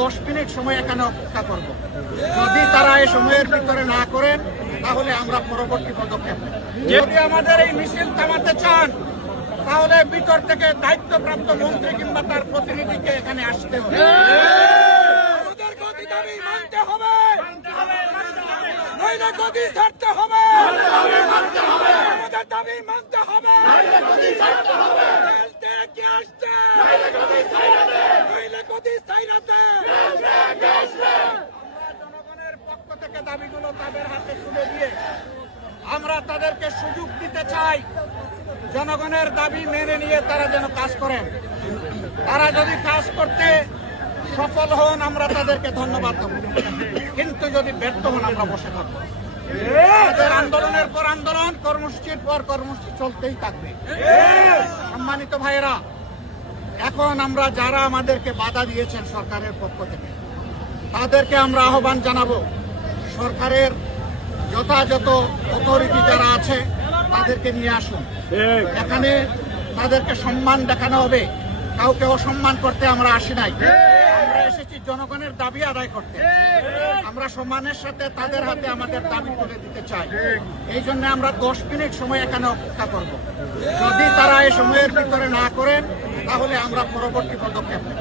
10 minute সময় এখানে অপেক্ষা করব। যদি তারা এই সময়ের ভিতরে না করেন তাহলে আমরা পরবর্তী পদক্ষেপ নেব। যদি আমাদের এই মিছিল থামাতে চান তাহলে ভিতর থেকে দায়িত্বপ্রাপ্ত মন্ত্রী কিংবা তার প্রতিনিধিকে এখানে আসতে হবে। আমাদের গতি দাবি মানতে হবে, নইলে গদি ছাড়তে হবে। আমাদের দাবি মানতে হবে, কি আসছে নইলে গদি ছাইরাতে। জনগণের পক্ষ থেকে দাবিগুলো তাদের হাতে তুলে দিয়ে আমরা তাদেরকে সুযোগ দিতে চাই, জনগণের দাবি মেনে নিয়ে তারা যেন কাজ করেন। তারা যদি কাজ করতে সফল হন আমরা তাদেরকে ধন্যবাদ দেব, কিন্তু যদি ব্যর্থ হন আমরা বসে থাকবো। আমাদের আন্দোলনের পর আন্দোলন, কর্মসূচির পর কর্মসূচি চলতেই থাকবে। সম্মানিত ভাইয়েরা, এখন আমরা যারা আমাদেরকে বাধা দিয়েছেন সরকারের পক্ষ থেকে তাদেরকে আমরা আহ্বান জানাবো, সরকারের যথাযথ অথরিটি যারা আছে তাদেরকে নিয়ে আসুন। এখানে তাদেরকে সম্মান দেখানো হবে, কাউকে অসম্মান করতে আমরা আসি নাই। আমরা এসেছি জনগণের দাবি আদায় করতে। আমরা সম্মানের সাথে তাদের হাতে আমাদের দাবি তুলে দিতে চাই। এই জন্য আমরা 10 মিনিট সময় এখানে অপেক্ষা করব। যদি তারা এই সময়ের ভিতরে না করেন তাহলে আমরা পরবর্তী পদক্ষেপ নেব।